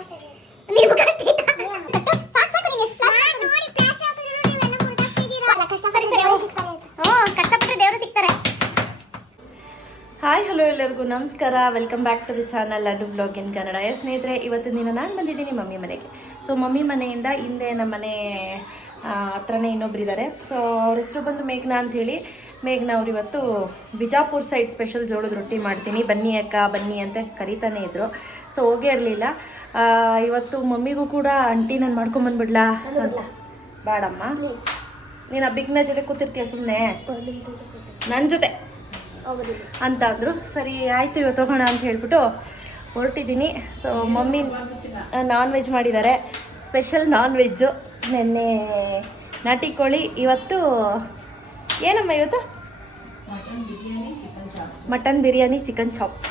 Hi hello ಎಲ್ಲರಿಗೂ ನಮಸ್ಕಾರ. Welcome back to the channel Laddu blog in Kannada. ಸ್ನೇಹಿತರೆ, ಇವತ್ತಿನ ದಿನ ನಾನು ಬಂದಿದ್ದೀನಿ ಮಮ್ಮಿ ಮನೆಗೆ. ಸೊ ಮಮ್ಮಿ ಮನೆಯಿಂದ ಹಿಂದೆ ನಮ್ಮ ಮನೆ ಹತ್ರನೇ ಇನ್ನೊಬ್ಬರಿದ್ದಾರೆ. ಸೊ ಅವ್ರ ಹೆಸರು ಬಂದು ಮೇಘ್ನಾ ಅಂಥೇಳಿ. ಮೇಘ್ನಾ ಅವ್ರು ಇವತ್ತು ಬಿಜಾಪುರ ಸೈಡ್ ಸ್ಪೆಷಲ್ ಜೋಳದ ರೊಟ್ಟಿ ಮಾಡ್ತೀನಿ ಬನ್ನಿ ಅಕ್ಕ ಬನ್ನಿ ಅಂತ ಕರೀತಾನೆ ಇದ್ರು. ಸೊ ಹೋಗೇ ಇರಲಿಲ್ಲ. ಇವತ್ತು ಮಮ್ಮಿಗೂ ಕೂಡ ಆಂಟಿ ನಾನು ಮಾಡ್ಕೊಂಬಂದ್ಬಿಡ್ಲಾ ಅಂತ. ಬೇಡಮ್ಮ, ನೀನು ಆ ಬಿಗ್ನ ಜೊತೆ ಕೂತಿರ್ತೀಯ ಸುಮ್ಮನೆ ನನ್ನ ಜೊತೆ ಅಂತ ಅಂದರು. ಸರಿ ಆಯಿತು ಇವತ್ತು ಹೋಗೋಣ ಅಂತ ಹೇಳ್ಬಿಟ್ಟು ಹೊರಟಿದ್ದೀನಿ. ಸೊ ಮಮ್ಮಿ ನಾನ್ ವೆಜ್ ಮಾಡಿದ್ದಾರೆ, ಸ್ಪೆಷಲ್ ನಾನ್ ವೆಜ್ಜು. ನೆನ್ನೆ ನಾಟಿ ಕೋಳಿ, ಇವತ್ತು ಏನಮ್ಮ ಇವತ್ತು mutton biryani chicken chops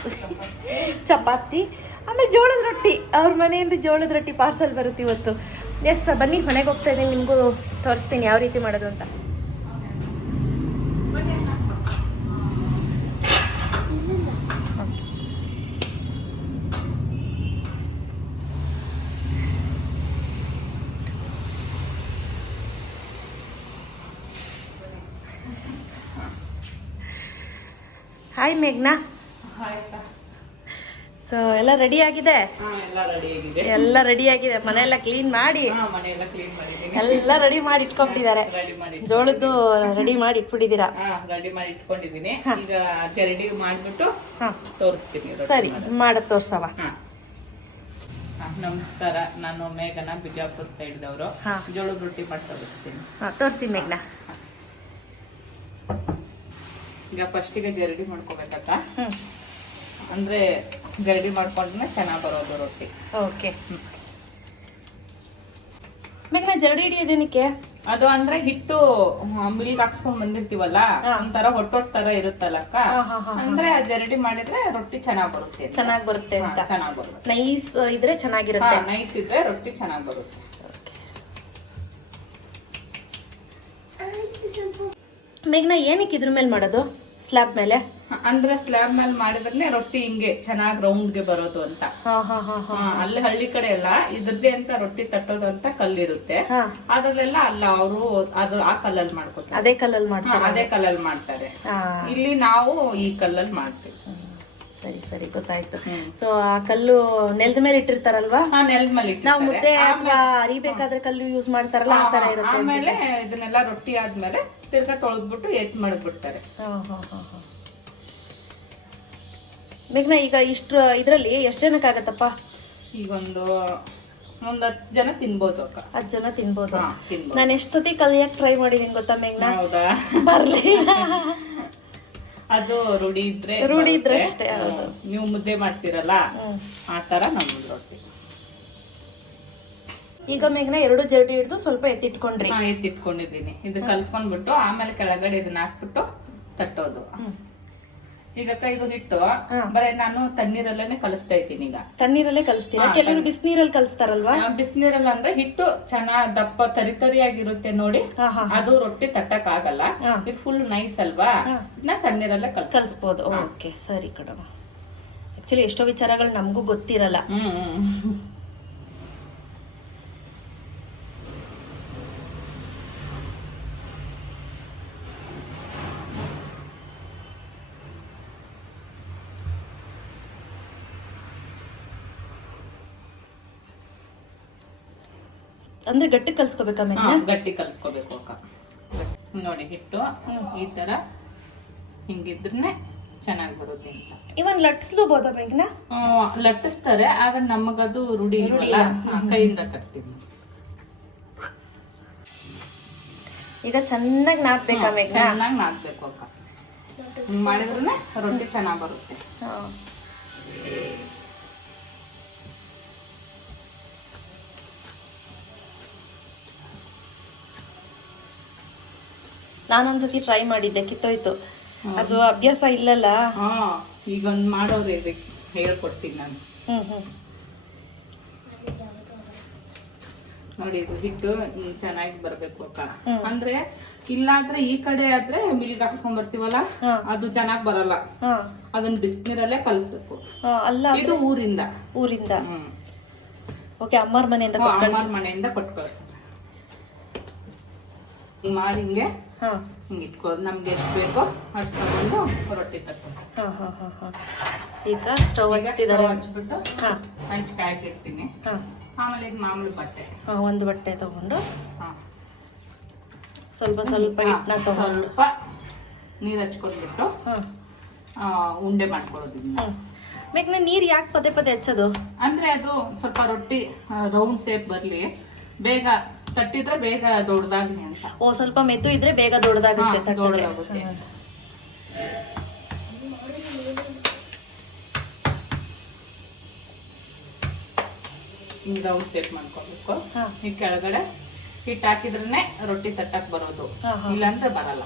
chapati, ಆಮೇಲೆ ಜೋಳದ ರೊಟ್ಟಿ. ಅವ್ರ ಮನೆಯಿಂದ ಜೋಳದ ರೊಟ್ಟಿ ಪಾರ್ಸಲ್ ಬರುತ್ತೆ ಇವತ್ತು. ಎಸ್, ಬನ್ನಿ ಮನೆಗೆ ಹೋಗ್ತಾ ಇದ್ದೀನಿ, ನಿಮಗೂ ತೋರಿಸ್ತೀನಿ ಯಾವ ರೀತಿ ಮಾಡೋದು ಅಂತ. ಹಾಯ್ ಮೇಘ್ನಾ. ಸೊ ಎಲ್ಲ ರೆಡಿ ಆಗಿದೆ, ಎಲ್ಲ ರೆಡಿ ಆಗಿದೆ. ಮನೆಯೆಲ್ಲ ಕ್ಲೀನ್ ಮಾಡಿ ಎಲ್ಲ ರೆಡಿ ಮಾಡಿ ಇಟ್ಕೊಂಡಿದ್ದಾರೆ. ಜೋಳದ್ದು ರೆಡಿ ಮಾಡಿ ಇಟ್ಬಿಟ್ಟಿದ್ದೀರಾ? ರೆಡಿ ಮಾಡಿ ಇಟ್ಕೊಂಡಿದ್ದೀನಿ. ಈಗ ಜರಡಿ ಮಾಡ್ಬಿಟ್ಟು ತೋರಿಸ್ತೀನಿ. ಸರಿ, ಮಾಡೋದು ತೋರ್ಸವ. ನಮಸ್ಕಾರ, ನಾನು ಮೇಘನಾ, ಬಿಜಾಪುರ ಸೈಡ್ದವರು. ಜೋಳದ ರೊಟ್ಟಿ ಮಾಡಿ ತೋರಿಸ್ತೀನಿ. ತೋರಿಸಿ ಮೇಘನಾ. ಈಗ ಫಸ್ಟಿಗೆ ಜರಡಿ ಮಾಡ್ಕೋಬೇಕಕ್ಕ. ಅಂದ್ರೆ ಜರಡಿ ಮಾಡ್ಕೊಂಡ್ರೆ ಚೆನ್ನಾಗಿ ಬರೋದು ರೊಟ್ಟಿ. ಓಕೆ ಮೇಘನಾ, ಜರಡಿ ಹಿಡಿಯೋದೇನಕ್ಕೆ? ಅದು ಅಂದ್ರೆ ಹಿಟ್ಟು ಮಿಲ್ಕ್ ಹಾಕ್ಸ್ಕೊಂಡ್ ಬಂದಿರ್ತೀವಲ್ಲ, ಒಂಥರ ಹೊಟ್ಟೊಟ್ ತರ ಇರುತ್ತಲ್ಲಕ್ಕ, ಅಂದ್ರೆ ಜರಡಿ ಮಾಡಿದ್ರೆ ರೊಟ್ಟಿ ಚೆನ್ನಾಗಿ ಬರುತ್ತೆ. ಚೆನ್ನಾಗಿ ಬರುತ್ತೆ ಅಂತ. ಚೆನ್ನಾಗಿ ಬರುತ್ತೆ. ನೈಸ್ ಇದ್ರೆ ಚೆನ್ನಾಗಿರುತ್ತೆ. ನೈಸ್ ಇದ್ರೆ ರೊಟ್ಟಿ ಚೆನ್ನಾಗಿ ಬರುತ್ತೆ. ಮೇಘನಾ, ಏನಕ್ಕೆ ಇದ್ರ ಮೇಲೆ ಮಾಡೋದು? ಸ್ಲ್ಯಾಬ್ ಮೇಲೆ? ಅಂದ್ರೆ ಸ್ಲ್ಯಾಬ್ ಮೇಲೆ ಮಾಡಿದ್ರೆ ರೊಟ್ಟಿ ಹಿಂಗೆ ಚೆನ್ನಾಗಿ ರೌಂಡ್ ಗೆ ಬರೋದು ಅಂತ. ಅಲ್ಲಿ ಹಳ್ಳಿ ಕಡೆ ಎಲ್ಲ ಇದ್ರದ್ದೇ ಅಂತ ರೊಟ್ಟಿ ತಟ್ಟೋದು ಅಂತ ಕಲ್ಲಿರುತ್ತೆ, ಅದ್ರಲ್ಲೆಲ್ಲ ಅಲ್ಲ, ಅವರು ಅದು ಆ ಕಲ್ಲಲ್ಲಿ ಮಾಡ್ಕೊತಾರೆ. ಅದೇ ಕಲ್ಲಲ್ಲಿ ಮಾಡ್ತಾರೆ. ಅದೇ ಕಲ್ಲಲ್ಲಿ ಮಾಡ್ತಾರೆ. ಇಲ್ಲಿ ನಾವು ಈ ಕಲ್ಲಲ್ಲಿ ಮಾಡ್ತೀವಿ. ಸರಿ ಸರಿ, ಗೊತ್ತಾಯ್ತು. ಸೊ ಆ ಕಲ್ಲು ನೆಲದ ಮೇಲೆ ಇಟ್ಟಿರ್ತಾರಲ್ವಾ? ನೆಲದ ಮೇಲೆ ನಾವು ಮುದ್ದೆ ಅರಿಬೇಕಾದ್ರೆ ಕಲ್ಲು ಯೂಸ್ ಮಾಡ್ತಾರಲ್ಲ, ಆ ತರ ಇರುತ್ತೆ. ಆಮೇಲೆ ಇದನ್ನೆಲ್ಲ ರೊಟ್ಟಿ ಆದ್ಮೇಲೆ ತಿರ್ಗಾ ತೊಳೆದ್ಬಿಟ್ಟು ಎತ್ ಮಾಡಿಬಿಡ್ತಾರೆ. ಮೇಘ್ನಾ, ಈಗ ಇದ್ರಲ್ಲಿ ಎಷ್ಟು ಜನಕ್ಕಾಗತ್ತಪ್ಪ? ಈಗ ಒಂದು 10 ಜನ ತಿನ್ಬೋದು ಅಕ್ಕ. 10 ಜನ ತಿನ್ಬೋದು. ನಾನು ಎಷ್ಟು ಸತಿ ಕಲಿಯಕ್ ಟ್ರೈ ಮಾಡಿದೀನಿ ಗೊತ್ತಾ ಮೇಘ್ನಾ? ಹೌದಾ? ಬರ್ಲಿಲ್ಲ. ಅದು ರೂಢಿ ಇದ್ರೆ ಅಷ್ಟೇ. ನೀವು ಮುದ್ದೆ ಮಾಡ್ತೀರಲ್ಲ, ಆ ತರ ನಮ್ದು ರೊಟ್ಟಿ. ಈಗ ಮೇಘ್ನಾ 2 ಜರಡಿ ಹಿಡಿದು ಸ್ವಲ್ಪ ಎತ್ತಿಟ್ಕೊಂಡ್ರಿ? ಎತ್ತಿಟ್ಕೊಂಡಿದ್ದೀನಿ. ಇದು ಕಲ್ಸ್ಕೊಂಡ್ಬಿಟ್ಟು ಆಮೇಲೆ ಕೆಳಗಡೆ ಇದನ್ನ ಹಾಕ್ಬಿಟ್ಟು ತಟ್ಟೋದು. ಈಗ ಇದು ಹಿಟ್ಟು ಬರೀ ನಾನು ತಣ್ಣೀರಲ್ಲೇನೆ ಕಲಿಸ್ತಾ ಇದ್ದೀನಿ. ಈಗ ತಣ್ಣೀರಲ್ಲೇ ಕಲಿಸ್ತೀರಾ? ಕೆಲವರು ಬಿಸಿನೀರಲ್ಲಿ ಕಲಿಸ್ತಾರಲ್ವಾ? ಬಿಸಿನೀರಲ್ಲ ಅಂದ್ರೆ ಹಿಟ್ಟು ಚೆನ್ನಾಗ್ ದಪ್ಪ ತರಿತರಿಯಾಗಿರುತ್ತೆ ನೋಡಿ, ಅದು ರೊಟ್ಟಿ ತಟ್ಟಕ್ ಆಗಲ್ಲ. ಇದು ಫುಲ್ ನೈಸ್ ಅಲ್ವಾ, ಇದನ್ನ ತಣ್ಣೀರಲ್ಲೇ ಕಲಿಸ್ಬೋದು. ಓಕೆ, ಸರಿ ಕಣಮ್ಮ. ಆಕ್ಚುಲಿ ಎಷ್ಟೋ ವಿಚಾರಗಳು ನಮಗೂ ಗೊತ್ತಿರಲ್ಲ. ಅಂದ್ರೆ ಗಟ್ಟಿ ಕಲ್ಸ್ಕೋಬೇಕಾ? ಗಟ್ಟಿ ಕಲ್ಸ್ಕೋಬೇಕು ಅಕ್ಕ. ನೋಡಿ ಹಿಟ್ಟು ಈ ತರ ಹಿಂಗಿದ್ರೆ ಚೆನ್ನಾಗಿ ಬರುತ್ತೆ ಅಂತ. ಇವನ್ ಲಟ್ಸ್ಲೂಬೋದಾ ಮೇಘ್ನಾ? ಲಟ್ಟಿಸ್ತಾರೆ, ಆದ್ರೆ ನಮಗದು ರೂಢಿ ಇರಲ್ಲ, ಕೈಯಿಂದ ತರ್ತೀವಿ. ಈಗ ಚೆನ್ನಾಗಿ ನಾದ್ಬೇಕಾ ಮೇಘ್ನಾ? ಚೆನ್ನಾಗಿ ನಾದ್ಬೇಕು ಅಕ್ಕ. ಮಾಡಿದ್ರೆ ರೊಟ್ಟಿ ಚೆನ್ನಾಗಿ ಬರುತ್ತೆ. ನಾನೊಂದ್ಸತಿ ಟ್ರೈ ಮಾಡಿದ್ದೆ, ಕಿತ್ತೋಯ್ತು. ಅದು ಅಭ್ಯಾಸ ಇಲ್ಲಲ್ಲ. ಈಗ ಒಂದ್ ಮಾಡೋದು ಹೇಳ್ಕೊಡ್ತೀನಿ ನಾನು. ನೋಡಿ, ಇದು ಹಿಟ್ಟು ಚೆನ್ನಾಗಿ ಬರ್ಬೇಕು ಅಕ್ಕ. ಅಂದ್ರೆ ಇಲ್ಲಾಂದ್ರೆ ಈ ಕಡೆ ಆದ್ರೆ ಮಿಲ್ಗೆ ಹಾಕ್ಸ್ಕೊಂಡ್ ಬರ್ತೀವಲ್ಲ, ಅದು ಚೆನ್ನಾಗ್ ಬರಲ್ಲ. ಅದನ್ನ ಬಿಸಿನೀರಲ್ಲೇ ಕಲಿಸ್ಬೇಕು. ಅಲ್ಲ, ಇದು ಊರಿಂದ. ಓಕೆ, ಅಮ್ಮರ ಮನೆಯಿಂದ ಅಮ್ಮರ ಮನೆಯಿಂದ ಕೊಟ್ಟು ಕಳ್ಸೋಣ. ಮಾಡಿ ಹಿಂಗೆ ಹಿಂಗೆ ಇಟ್ಕೊಳ್ಳೋದು. ನಮ್ಗೆ ಎಷ್ಟು ಬೇಕೋ ಅಷ್ಟು ತಗೊಂಡು ರೊಟ್ಟಿ ತಕ್ಕೊಂಡು. ಈಗ ಸ್ಟವ್ ಹಚ್ಬಿಟ್ಟು ಹಂಚಿಗೆ ಹಾಕಿರ್ತೀನಿ. ಆಮೇಲೆ ಇದು ಮಾಮೂಲಿ ಬಟ್ಟೆ, ಒಂದು ಬಟ್ಟೆ ತಗೊಂಡು ಸ್ವಲ್ಪ ಸ್ವಲ್ಪ ಹಿಟ್ಟನ್ನ ತಗೊಂಡು ಸ್ವಲ್ಪ ನೀರು ಹಚ್ಕೊಂಡ್ಬಿಟ್ಟು ಉಂಡೆ ಮಾಡ್ಕೊಳ್ಳೋದು. ಬೇಕನ ನೀರು ಯಾಕೆ ಪದೇ ಪದೇ ಹಚ್ಚೋದು ಅಂದ್ರೆ ಅದು ಸ್ವಲ್ಪ ರೊಟ್ಟಿ ರೌಂಡ್ ಶೇಪ್ ಬರ್ಲಿ, ಬೇಗ ತಟ್ಟಿದ್ರೆ ಬೇಗ ದೊಡ್ಡದಾಗ್ಲಿ ಅಂತ. ಸ್ವಲ್ಪ ಮೆತ್ತು ಇದ್ರೆ ಬೇಗ ದೊಡ್ಡದಾಗುತ್ತೆ. ದೊಡ್ಡದಾಗುತ್ತೆ. ಹಿಂಗ್ ರೌಂಡ್ ಶೇಪ್ ಮಾಡ್ಕೊಬೇಕು. ಈ ಕೆಳಗಡೆ ಹಿಟ್ಟು ಹಾಕಿದ್ರೇನೆ ರೊಟ್ಟಿ ತಟ್ಟಕ್ ಬರೋದು, ಇಲ್ಲಾಂದ್ರೆ ಬರಲ್ಲ.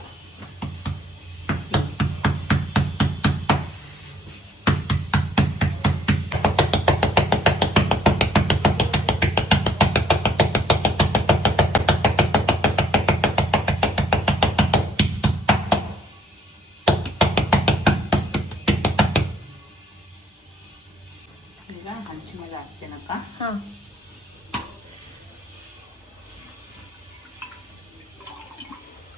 ಹಂಚಿ ಮೇಲೆ ಹಾಕ್ತೀನಕ್ಕ.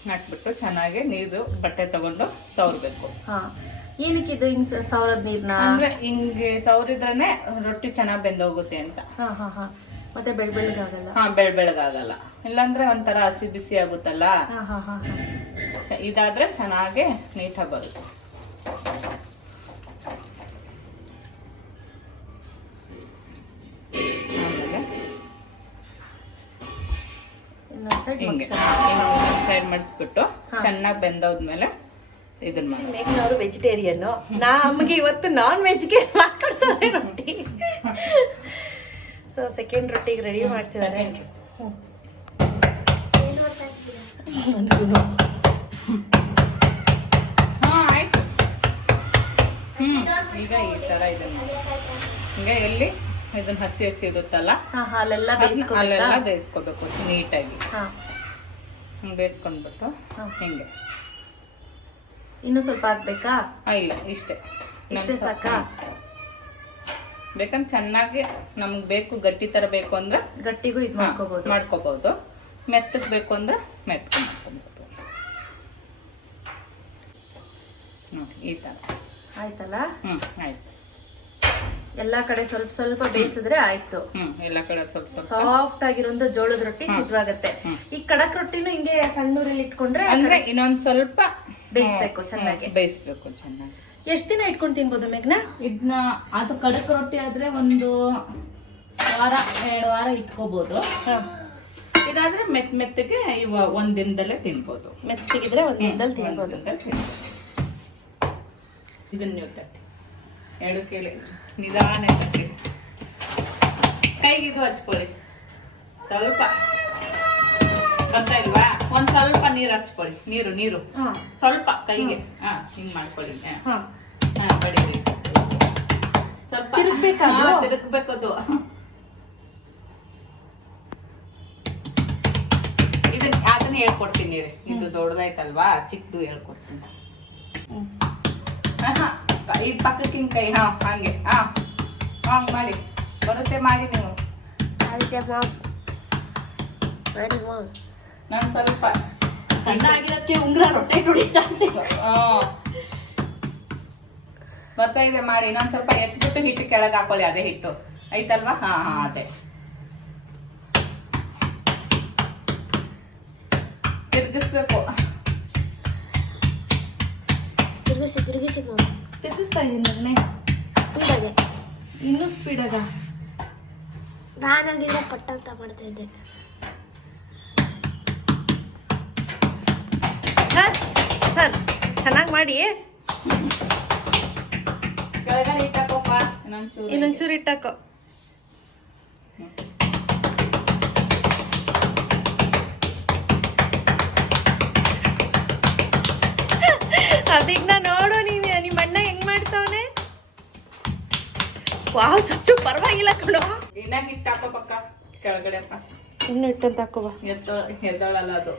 ಹಾಕ್ಬಿಟ್ಟು ಚೆನ್ನಾಗಿ ನೀರು ಬಟ್ಟೆ ತಗೊಂಡು ಸವರ್ಬೇಕು. ಏನಕ್ಕೆ ಇದು ಹಿಂಗ್ ಸವರದ ನೀರ್ನ? ಅಂದ್ರೆ ಹಿಂಗೆ ಸವರಿದ್ರೇನೆ ರೊಟ್ಟಿ ಚೆನ್ನಾಗಿ ಬೆಂದೋಗುತ್ತೆ ಅಂತ. ಮತ್ತೆ ಬೆಳಗಾಗಲ್ಲ. ಬೆಳಗಾಗಲ್ಲ, ಇಲ್ಲಾಂದ್ರೆ ಒಂಥರ ಹಸಿ ಬಿಸಿ ಆಗುತ್ತಲ್ಲ. ಇದಾದ್ರೆ ಚೆನ್ನಾಗಿ ನೀಟಾಗಿ ಬರುತ್ತೆ. ಸೈಡ್ ಮಾಡಿಸ್ಬಿಟ್ಟು ಚೆನ್ನಾಗಿ ಬೆಂದೋದ್ಮೇಲೆ ಇದನ್ನ ಮೇಘನವರು ವೆಜಿಟೇರಿಯನ್, ನಮಗೆ ಇವತ್ತು ನಾನ್ ವೆಜ್ಗೆ ಮಾಡ್ಕೊಡ್ತಾರೆ ರೊಟ್ಟಿ. ಸೊ ಸೆಕೆಂಡ್ ರೊಟ್ಟಿಗೆ ರೆಡಿ ಮಾಡ್ತಿದ್ದಾರೆ. ಆಯ್ತು. ಈಗ ಈ ತರ ಇದನ್ನ ಈಗ ಎಲ್ಲಿ ಇದನ್ನ ಹಸಿ ಹಸಿ ಇರುತ್ತಲ್ಲ ಅಲ್ಲೆಲ್ಲ ಬೇಯಿಸ್ಕೋಬೇಕು ನೀಟಾಗಿ. ಬೇಯಿಸ್ಕೊಂಡ್ಬಿಟ್ಟು ಹಿಂಗೆ ಇನ್ನು ಸ್ವಲ್ಪ ಹಾಕ್ಬೇಕಾ? ಇಲ್ಲ, ಇಷ್ಟೇ ಸಾಕಾ? ಬೇಕಂದ್ರೆ ಚೆನ್ನಾಗಿ ನಮ್ಗೆ ಬೇಕು ಗಟ್ಟಿ ತರ ಬೇಕು ಅಂದ್ರೆ ಗಟ್ಟಿಗೂ ಇದು ಮಾಡ್ಕೋಬಹುದು. ಮೆತ್ತಗ್ ಬೇಕು ಅಂದ್ರೆ ಮೆತ್ತಗೆ ಮಾಡ್ಕೊಬಹುದು. ಈ ತರ ಆಯ್ತಲ್ಲ? ಆಯ್ತು. ಎಲ್ಲಾ ಕಡೆ ಸ್ವಲ್ಪ ಸ್ವಲ್ಪ ಬೇಯಿಸಿದ್ರೆ ಆಯ್ತು. ಎಲ್ಲಾ ಕಡೆ ಸ್ವಲ್ಪ ಸಾಫ್ಟ್ ಆಗಿರುವಂತ ಜೋಳದ ರೊಟ್ಟಿ ಸಿದ್ಧವಾಗತ್ತೆ. ಈ ಕಡಕ್ ರೊಟ್ಟಿನೂ ಹಿಂಗೆ ಸಣ್ಣೂರಲ್ಲಿ ಇಟ್ಕೊಂಡ್ರೆ ಅಂದ್ರೆ ಇನ್ನೊಂದ್ ಸ್ವಲ್ಪ ಬೇಯಿಸ್ಬೇಕು ಚೆನ್ನಾಗಿ. ಎಷ್ಟ್ ದಿನ ಇಟ್ಕೊಂಡು ತಿನ್ಬೋದು ಮೇಘ್ನ ಇದನ್ನ? ಅದು ಕಡಕ್ ರೊಟ್ಟಿ ಆದ್ರೆ ಒಂದು ವಾರ 2 ವಾರ ಇಟ್ಕೋಬಹುದು. ಇದಾದ್ರೆ ಮೆತ್ತಗೆ ಒಂದ್ ದಿನದಲ್ಲೇ ತಿನ್ಬೋದು. ಮೆತ್ತಗಿದ್ರೆ ಒಂದ್ ದಿನದಲ್ಲಿ ತಿನ್ಬೋದು. ಇದನ್ನ ನೀವು ತಟ್ಟಿ 2 ಕೇಳಿ ನಿಧಾನ ತಟ್ಟಿ ಕೈಗೆ ಇದು ಹಚ್ಕೊಳ್ಳಿ. ಸ್ವಲ್ಪ ಗೊತ್ತಾ ಇಲ್ವಾ? ಒಂದ್ ಸ್ವಲ್ಪ ನೀರು ಹಚ್ಕೊಳ್ಳಿ. ನೀರು ಸ್ವಲ್ಪ ಕೈಗೆ ಹಿಂಗ್ ಮಾಡ್ಕೊಳ್ಳಿ. ಬಡಿರಿ. ಸ್ವಲ್ಪ ತಿರುಗ್ಬೇಕದು. ಅದನ್ನ ಹೇಳ್ಕೊಡ್ತೀನಿ ರೀ. ಇದು ದೊಡ್ಡದಾಯ್ತಲ್ವಾ, ಚಿಕ್ಕದು ಹೇಳ್ಕೊಡ್ತೀನಿ. ಈ ಪಕ್ಕಕ್ಕೆ ಹಿಂಗ್ ಕೈ ಹಂಗೆ ಹಂಗ್ ಮಾಡಿ ಬರುತ್ತೆ. ಮಾಡಿ ನೀವು. ನಾನು ಸ್ವಲ್ಪ ಸಣ್ಣ ಆಗಿರೋದಕ್ಕೆ ಉಂಗ್ರ ರೊಟ್ಟೆ ಹೊಡಿತಾ ಬರ್ತಾ ಇದೆ. ಮಾಡಿ ಇನ್ನೊಂದ್ ಸ್ವಲ್ಪ ಎತ್ಬಿಟ್ಟು ಹಿಟ್ಟು ಕೆಳಗೆ ಹಾಕೊಳ್ಳಿ. ಅದೇ ಹಿಟ್ಟು ಐತಲ್ವಾ? ಅದೇ ತಿರ್ಗಿಸ್ಬೇಕು. ತಿರ್ಗಿಸ್ತಾ ಇದ್ದೀನಿ ಸ್ಪೀಡಾಗೆ. ಇನ್ನೂ ಸ್ಪೀಡಾಗ ನಾನಾಗಿದ್ರೆ ಪಟ್ಟಂತ ಮಾಡ್ತಾ ಇದ್ದೆ. ಸರ್ ಚೆನ್ನಾಗಿ ಮಾಡಿ. ಕೆಳಗಡೆ ಇಟ್ಟಾಕೋಪ್ಪ. ಇನ್ನೊಂಚೂರು ಇಟ್ಟಾಕೋ. ಅದೀಗ ನೋಡು ನೀನು ನಿಮ್ಮ ಅಣ್ಣ ಹೆಂಗ್ ಮಾಡ್ತಾವನೆ. ವಾವ್ ಸಚ್ಚು ಪರವಾಗಿಲ್ಲ ಕಣೋ. ಇನ್ನ ಹಿಟ್ಟು ಹಾಕೋ ಪಕ್ಕ ಕೆಳಗಡೆ ಅಪ್ಪ. ಇನ್ನು ಹಿಟ್ಟಂತ ಹಾಕೋವ. ಎದ್ದಳಲ್ಲ ಅದು.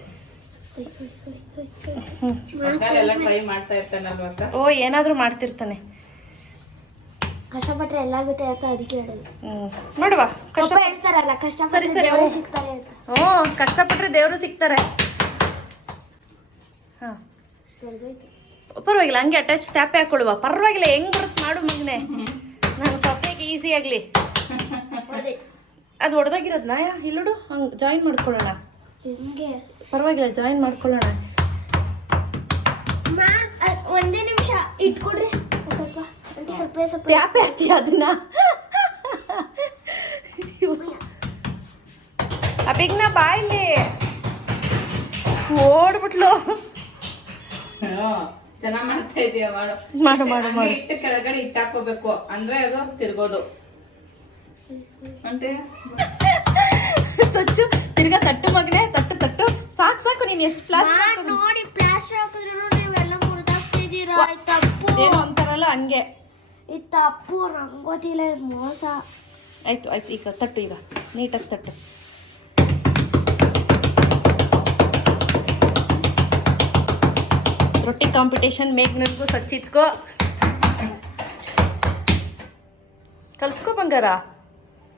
ಎಲ್ಲ ಟ್ರೈ ಮಾಡ್ತಾ ಇರ್ತಾನಲ್ವ? ಓ ಏನಾದ್ರೂ ಮಾಡ್ತಿರ್ತಾನೆ. ಕಷ್ಟಪಟ್ಟರೆ ಎಲ್ಲ ಆಗುತ್ತೆ ಅಂತ ಅದಕ್ಕೆ ಹೇಳೋದು. ನೋಡುವ ಕಷ್ಟ ಹೇಳ್ತಾರಲ್ಲ ಸರಿ ಕಷ್ಟಪಟ್ಟರೆ ಸರಿ ದೇವ್ರು ಸಿಗ್ತಾರೆ ಅಂತ. ಹ್ಞೂ ಕಷ್ಟಪಟ್ಟರೆ ದೇವರು ಸಿಗ್ತಾರೆ. ಹಾಂ ಪರವಾಗಿಲ್ಲ, ಹಂಗೆ ಅಟ್ಯಾಚ್ ಟ್ಯಾಪೆ ಹಾಕೊಳ್ಳುವ, ಪರವಾಗಿಲ್ಲ, ಹೆಂಗ್ ಬರುತ್ತೆ ಮಾಡು ಮಗನೆ, ನಾನು ಸೊಸೆಗೆ ಈಸಿ ಆಗಲಿ. ಅದು ಹೊಡೆದೋಗಿರೋದ್ನ ಇಲ್ಲೋಡು, ಹಂಗೆ ಜಾಯಿನ್ ಮಾಡ್ಕೊಳ್ಳೋಣ. ಹಿಂಗೆ ಪರವಾಗಿಲ್ಲ, ಜಾಯಿನ್ ಮಾಡ್ಕೊಳ್ಳೋಣ. ಒಂದೇ ನಿಮಿಷ ಇಟ್ಕೊಡ್ರಿ ಸ್ವಲ್ಪ ಸ್ವಲ್ಪ ಸ್ವಲ್ಪ ಟ್ಯಾಪೆ ಹಾಕ್ತೀಯ ಅದನ್ನ? ಅಬಿಗ್ನ ಬಾಯ್ಲಿ ಓಡ್ಬಿಟ್ಲು. ಚೆನ್ನಾಗ್ ಮಾಡ್ತಾ ಇದೀಯ, ಮಾಡು ಮಾಡು ಮಾಡು ಮಾಡು. ಇಟ್ಟು ಕೆಳಗಡೆ ಇಟ್ಟು ಹಾಕೋಬೇಕು, ಅಂದ್ರೆ ಅದು ತಿರ್ಗೋದು. ಅಂದ್ರೆ ಸ್ವಚ್ಛ ತಿರ್ಗಾ ತಟ್ಟು ಮಗನೆ, ತಟ್ಟು ತಟ್ಟು ಸಾಕು ಸಾಕು. ನೀನು ಎಷ್ಟು ಪ್ಲಾಸ್ಟಿಕ್ ನೋಡಿ ಪ್ಲಾಸ್ಟರ್ ಹಾಕಿದ್ರು ನೀವೆಲ್ಲ ಮುರಿದಾಗ್ತಿದ್ದೀರಾ. ತಪ್ಪು ಏನು ಅಂತಾರಲ್ಲ ಹಂಗೆ. ಇದು ತಪ್ಪು, ನಂಗೆ ಗೊತ್ತಿಲ್ಲ, ಇದು ಮೋಸ. ಆಯ್ತು ಆಯ್ತು, ಈಗ ತಟ್ಟು, ಈಗ ನೀಟಾಗಿ ತಟ್ಟು. ರೊಟ್ಟಿ ಕಾಂಪಿಟೇಷನ್ ಮೇಘ್ನನ್ಗೂ ಸಚ್ಚಿತ್ಕೋ. ಕಲ್ತ್ಕೋ ಬಂಗಾರ,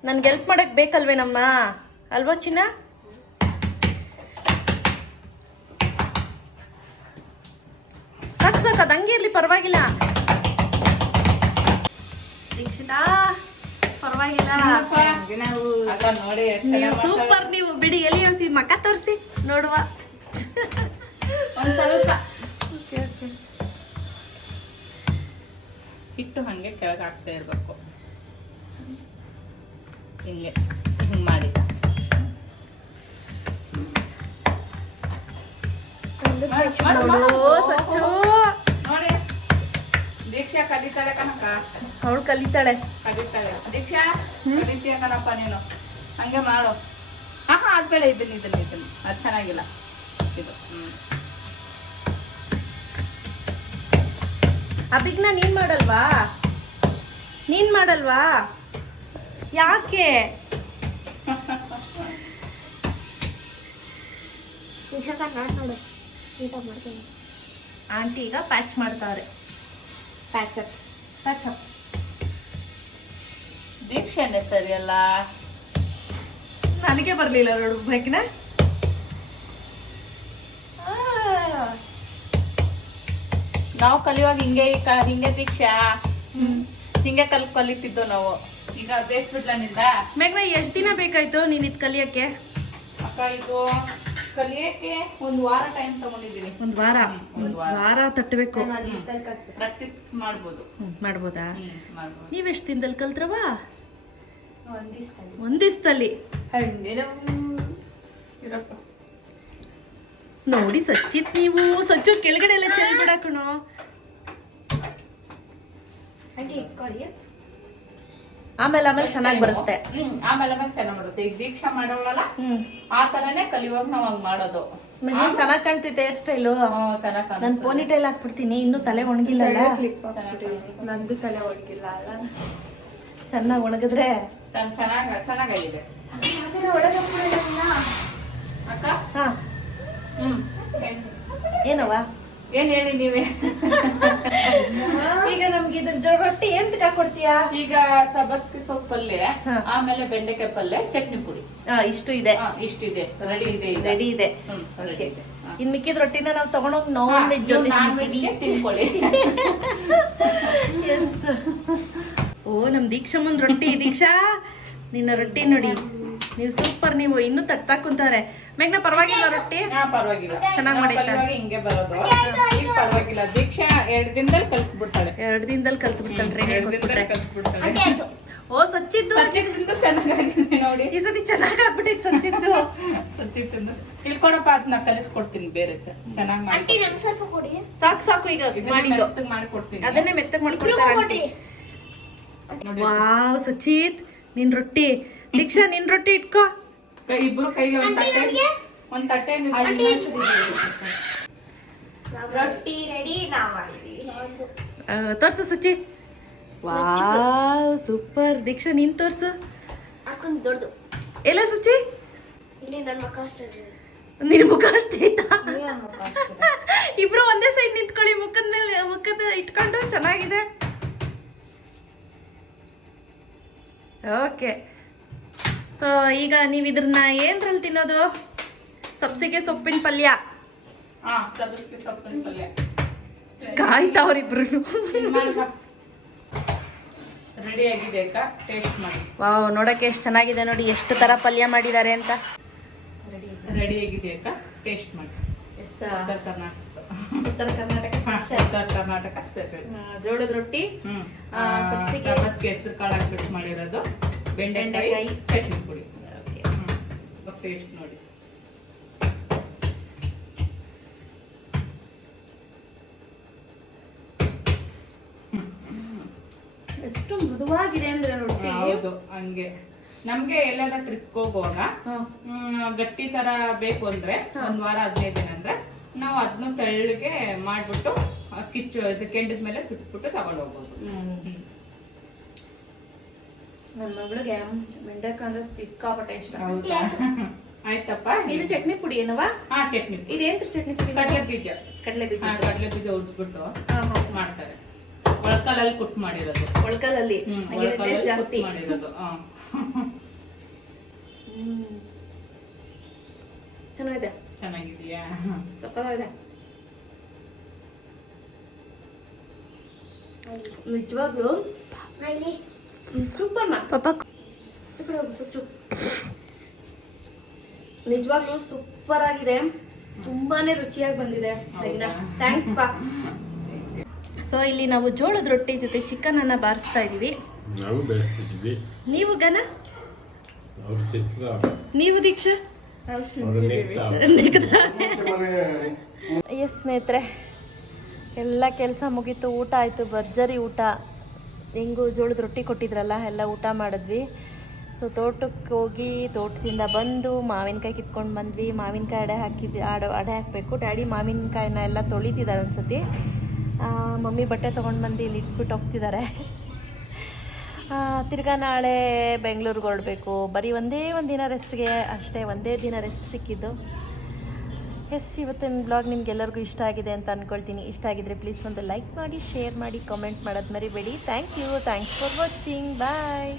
ನನ್ಗೆ ಹೆಲ್ಪ್ ಮಾಡಕ್ ಬೇಕಲ್ವೇನಮ್ಮ, ಅಲ್ವಾ ಚಿನ್ನ? ಸಾಕು ಸಾಕು, ಅದು ಹಂಗೆ ಇರ್ಲಿ, ಪರವಾಗಿಲ್ಲ. ದೀಕ್ಷಿತಾ ಪರವಾಗಿಲ್ಲ, ನೋಡಿ ನೀವು ಸೂಪರ್. ನೀವು ಬಿಡಿ, ಎಲ್ಲಿ ಹಸಿ ಮಕ್ಕ ತೋರಿಸಿ ನೋಡುವ. ಒಂದ್ ಸ್ವಲ್ಪ ಓಕೆ ಓಕೆ. ಇಟ್ಟು ಹಂಗೆ ಕೆಳಗೆ ಹಾಕ್ತಾ ಇರ್ಬೇಕು, ಹಿಂಗೆ ಹಿಂಗ್ ಮಾಡಿ. ಸಚ್ಚು ನೋಡಿ ದೀಕ್ಷಾ ಕಲಿತಾಳೆ ಕನಕ, ಅವಳು ಕಲಿತಾಳೆ. ಕಲಿತಾಳೆ. ದೀಕ್ಷಾ ಕಲಿತೀಯ ಕಣಪ್ಪ ನೀನು, ಹಂಗೆ ಮಾಡು. ಹಾ ಅದ್ಬೇಡ, ಇದನ್ನ ಅದು ಚೆನ್ನಾಗಿಲ್ಲ ಇದು. ಅಭಿಜ್ಞ ನೀನ್ ಮಾಡಲ್ವಾ? ನೀನ್ ಮಾಡಲ್ವಾ? ಯಾಕೆ? ನೋಡು ನೀಟಾಗಿ ಮಾಡ್ತೀನಿ. ಆಂಟಿ ಈಗ ಪ್ಯಾಚ್ ಮಾಡ್ತಾವ್ರೆ. Patch-up patch-up. ದೀಕ್ಷೆನೆ ಸರಿಯಲ್ಲ, ನನಗೆ ಬರ್ಲಿಲ್ಲ ನೋಡು ಬೇಕಿನ. ನಾವು ಕಲಿಯುವಾಗ ಹಿಂಗೆ ದೀಕ್ಷಾ ಹಿಂಗೆ ಕಲಿತಿದ್ದು ನಾವು. ಈಗ ಬೇಯಿಸ್ಬಿಡ್ಲ ನಿಂದ ಮೇಘ್ನ, ಎಷ್ಟು ದಿನ ಬೇಕಾಯ್ತು ನೀನ್ ಇದ್ ಕಲಿಯಕ್ಕೆ? ಅಕ್ಕ ಇದು ಕಲಿಯಕ್ಕೆ 1 ವಾರ ಟೈಮ್ ತಗೊಂಡಿದ್ದೀನಿ. ಒಂದ್ ವಾರ ತಟ್ಟಬೇಕು. ಪ್ರಾಕ್ಟೀಸ್ ಮಾಡ್ಬೋದು. ಮಾಡ್ಬೋದಾ? ಮಾಡ್ಬೋದು. ನೀವ್ ಎಷ್ಟು ದಿನದಲ್ಲಿ ಕಲ್ತ್ರವಾ? ಒಂದ್ ದಿವಸದಲ್ಲಿ. ಇರಪ್ಪ ನೋಡಿ ಸಚ್ಚಿತ್, ನೀವು ಸಚ್ಚು ಕೆಳಗಡೆ ಎಲ್ಲ ಚೆಲ್ ಬಿಡಾಕಣೋ. ಆಮೇಲೆ ಚೆನ್ನಾಗಿ ಬರುತ್ತೆ. ಆಮೇಲೆ ಚೆನ್ನಾಗ್ ಬರುತ್ತೆ. ಈಗ ದೀಕ್ಷಾ ಮಾಡೋಳಲ್ಲ ಆ ತರನೇ ಕಲಿಯುವಾಗ ನಾವ್ ಹಂಗ್ ಮಾಡೋದು. ಚೆನ್ನಾಗ್ ಕಾಣ್ತೈತೆ ಹೇರ್ ಸ್ಟೈಲು. ಚೆನ್ನಾಗ್ ನನ್ ಪೋನಿ ಟೈಲ್ ಹಾಕ್ಬಿಡ್ತೀನಿ, ಇನ್ನು ತಲೆ ಒಣಗಿಲ್ಲ. ನಂದು ತಲೆ ಒಣಗಿಲ್ಲ ಅಲ್ಲ, ಚೆನ್ನಾಗಿ ಒಣಗಿದ್ರೆ ಚೆನ್ನಾಗಿದೆ ಅಕ್ಕ. ಹಾ ಏನವ? ಏನ್ ಹೇಳಿ ನೀವೇ. ಈಗ ನಮ್ಗೆ ಇದ್ರ ರೊಟ್ಟಿ ಎಂತ ಹಾಕೊಡ್ತೀಯಾ? ಈಗ ಸಬ್ಬಸ್ಗೆ ಸೊಪ್ಪು ಪಲ್ಯ, ಆಮೇಲೆ ಬೆಂಡೆಕಾಯಿ ಪಲ್ಯ, ಚಟ್ನಿ ಪುಡಿ. ಇಷ್ಟು ಇದೆ. ಇಷ್ಟಿದೆ, ರೆಡಿ ಇದೆ. ಇನ್ ಮಿಕ್ಕಿದ ರೊಟ್ಟಿನ ನಾವು ತಗೊಂಡೋಗಿ ನಾನ್ ವೆಜ್ ಜೊತೆ ತಿನ್ಕೊಳ್ಳಿ. ಎಸ್. ಓ ನಮ್ ದೀಕ್ಷಮ್ಮನ್ ರೊಟ್ಟಿ. ದೀಕ್ಷಾ ನಿನ್ನ ರೊಟ್ಟಿ ನೋಡಿ, ನೀವು ಸೂಪರ್. ನೀವು ಇನ್ನೂ ತಟ್ಟಾಕುಂತಾರೆ. ಮೇಘ್ನ ಪರವಾಗಿಲ್ಲ ರೊಟ್ಟಿ? ಪರವಾಗಿಲ್ಲ, ಚೆನ್ನಾಗಿ ಮಾಡಿದ್ದ. ಹಿಂಗೆ ಬರೋದು ಈಗ ಪರವಾಗಿಲ್ಲ. ದೀಕ್ಷಾ 2 ದಿನದಲ್ಲಿ ಕಲ್ತ್ಬಿಡ್ತಾಳೆ. 2 ದಿನದಲ್ಲಿ ಕಲ್ತ್ಬಿಡ್ತಾಳೆ. ಓ ಸಚ್ಚಿದ್ದು ಚೆನ್ನಾಗಿದೆ ನೋಡಿ, ಈ ಸತಿ ಚೆನ್ನಾಗಿ ಆಗ್ಬಿಟ್ಟಿತ್ತು ಸಚ್ಚಿದ್ದು. ಇಳ್ಕೊಡಪ್ಪ, ಅದನ್ನ ಕಲಿಸ್ಕೊಡ್ತೀನಿ ಬೇರೆ ಚೆನ್ನಾಗಿ ಮಾಡಿ. ಸ್ವಲ್ಪ ಕೊಡಿ. ಸಾಕು ಈಗ ಮಾಡಿದ್ದು ಮಾಡಿಕೊಡ್ತೀನಿ. ಅದನ್ನೇ ಮೆತ್ತಗ್ ಮಾಡ್ಕೊಡ್ತಾರೆ. ವಾವ್ ಸಚಿತ್, ನಿನ್ ರೊಟ್ಟಿ. ದೀಕ್ಷಾ ನಿನ್ ರೊಟ್ಟಿ ಇಟ್ಕೋ. ಇಬ್ರು ಕೈಗೆ ಒಂದ್ ತಟ್ಟೆ ರೊಟ್ಟಿ ರೆಡಿ, ನಾವ್ ಮಾಡಿದೀವಿ. ತೋರ್ಸು ಸಚಿ. Wow super. ದೀಕ್ಷಾ ನೀನ್ ತೋರ್ಸು. ಹಾಕೊಂಡು ದೊಡ್ಡದು ಎಲ್ಲ ಸಚಿ. ಇಲ್ಲಿ ನನ್ನ ಮುಖ ಅಷ್ಟೇ, ನಿನ್ ಮುಖ ಅಷ್ಟೇ ಐತಾ? ಇಬ್ರು ಒಂದೇ ಸೈಡ್ ನಿಂತ್ಕೊಳ್ಳಿ, ಮುಖದ ಇಟ್ಕೊಂಡು. ಚೆನ್ನಾಗಿದೆ. ಓಕೆ. ಸೊ ಈಗ ನೀವು ಇದನ್ನ ಏನ್ರಲ್ಲಿ ತಿನ್ನೋದು? ಸಬ್ಸಿಗೆ ಸೊಪ್ಪಿನ ಪಲ್ಯ. ಸಬ್ಬಸಿಗೆ ಸೊಪ್ಪಿನ ಪಲ್ಯ. ಕಾಯ್ತಾವ್ರಿಬ್ರು. ರೆಡಿ ಆಗಿದೆ ಅಕ್ಕ, ಟೇಸ್ಟ್ ಮಾಡಿ. ವಾವ್, ನೋಡಕ್ಕೆ ಎಷ್ಟು ಚೆನ್ನಾಗಿದೆ ನೋಡಿ, ಎಷ್ಟು ತರ ಪಲ್ಯ ಮಾಡಿದ್ದಾರೆ ಅಂತ. ರೆಡಿ ಆಗಿದೆ ಅಕ್ಕ, ಟೇಸ್ಟ್ ಮಾಡಿ. ಉತ್ತರ ಕರ್ನಾಟಕ ಸ್ಪೆಷಲ್ ಜೋಳದ ರೊಟ್ಟಿ, ಸಬ್ಸಿಗೆ ಹೆಸರು ಕಾಳು ಹಾಕ್ಬಿಟ್ಟು ಮಾಡಿರೋದು, ಬೆಂಡೆಕಾಯಿ ಚಟ್ನಿ ಪುಡಿ. ಟೇಸ್ಟ್ ನೋಡಿ. ಎಷ್ಟು ಮೃದುವಾಗಿದೆ ಅಂದ್ರೆ ರೊಟ್ಟಿ. ಹೌದು, ಹಂಗೆ ನಮ್ಗೆ ಎಲ್ಲಾರ ಟ್ರಿಪ್ ಹೋಗುವಾಗ ಗಟ್ಟಿ ತರ ಬೇಕು ಅಂದ್ರೆ 1 ವಾರ 15 ದಿನ ಅಂದ್ರೆ ನಾವು ಅದನ್ನ ತೆಳ್ಳಗೆ ಮಾಡ್ಬಿಟ್ಟು ಕೆಂಡದ ಮೇಲೆ ಸುಟ್ಬಿಟ್ಟು ತಗೊಂಡು ಹೋಗ್ಬೋದು. ನನ್ನ ಮಗಳಿಗೆ ಬೆಂಡೆಕಾಯಿ ಅಂದ್ರೆ ಸಿಕ್ಕಾಪಟ್ಟೆ ಇಷ್ಟ. ಹೌದಾ? ಆಯ್ತಪ್ಪ. ಇದು ಚಟ್ನಿ ಪುಡಿ ಏನವಾ? ಚಟ್ನಿ. ಇದೇಂತ ಚಟ್ನಿ ಪುಡಿ? ಕಡಲೆ ಬೀಜ ಉದ್ಬಿಟ್ಟು ಮಾಡ್ತಾರೆ. ಒಳಕಲ್ಲಲ್ಲಿ ಕುಟ್ ಮಾಡಿರೋದು. ಒಳಕಲ್ಲಲ್ಲಿ ಜಾಸ್ತಿ ಮಾಡಿರೋದು. ಚೆನ್ನಾಗಿದೆ. ಚೆನ್ನಾಗಿದೆಯಾ? ಸಕ್ಕತ್ತಾಗಿದೆ ನಿಜವಾಗ್ಲೂ. ಸೂಪರ್ ಮಾ ಪಾಪ ನಿಜವಾಗ್ಲೂ ಸೂಪರ್ ಆಗಿದೆ, ತುಂಬಾನೇ ರುಚಿಯಾಗಿ ಬಂದಿದೆ. ಥ್ಯಾಂಕ್ಸ್ ಪಾ. ಸೊ ಇಲ್ಲಿ ನಾವು ಜೋಳದ ರೊಟ್ಟಿ ಜೊತೆ ಚಿಕನ್ ಅನ್ನ ಬಾರಿಸ್ತಾ ಇದೀವಿ. ನಾವು ಬೆಳೆಸ್ತಿದ್ದೀವಿ. ನೀವು ಗನ? ನೀವು ದೀಕ್ಷಾ? ಎಸ್ ಸ್ನೇಹಿತರೆ, ಎಲ್ಲ ಕೆಲಸ ಮುಗೀತು, ಊಟ ಆಯಿತು, ಭರ್ಜರಿ ಊಟ. ಹೆಂಗು ಜೋಳದ ರೊಟ್ಟಿ ಕೊಟ್ಟಿದ್ರಲ್ಲ, ಎಲ್ಲ ಊಟ ಮಾಡಿದ್ವಿ. ಸೊ ತೋಟಕ್ಕೆ ಹೋಗಿ ತೋಟದಿಂದ ಬಂದು ಮಾವಿನಕಾಯಿ ಕಿತ್ಕೊಂಡು ಬಂದ್ವಿ. ಮಾವಿನಕಾಯಿ ಅಡೆ ಹಾಕಬೇಕು. ಡ್ಯಾಡಿ ಮಾವಿನಕಾಯಿನ ಎಲ್ಲ ತೊಳಿತಿದ್ದಾರೆ ಒಂದ್ಸತಿ. ಮಮ್ಮಿ ಬಟ್ಟೆ ತೊಗೊಂಡು ಬಂದು ಇಲ್ಲಿ ಇಟ್ಬಿಟ್ಟು ಹೋಗ್ತಿದ್ದಾರೆ. ತಿರ್ಗಾ ನಾಳೆ ಬೆಂಗಳೂರಿಗೆ ಹೊರಡಬೇಕು. ಬರೀ ಒಂದೇ ದಿನ ರೆಸ್ಟ್ಗೆ ಅಷ್ಟೇ, ಒಂದೇ ದಿನ ರೆಸ್ಟ್ ಸಿಕ್ಕಿದ್ದು. ಎಸ್, ಇವತ್ತಿನ ಬ್ಲಾಗ್ ನಿಮ್ಗೆಲ್ಲರಿಗೂ ಇಷ್ಟ ಆಗಿದೆ ಅಂತ ಅಂದ್ಕೊಳ್ತೀನಿ. ಇಷ್ಟ ಆಗಿದ್ರೆ ಪ್ಲೀಸ್ ಒಂದು ಲೈಕ್ ಮಾಡಿ, ಶೇರ್ ಮಾಡಿ, ಕಾಮೆಂಟ್ ಮಾಡೋದು ಮರಿಬೇಡಿ. Thanks for watching. ಬಾಯ್.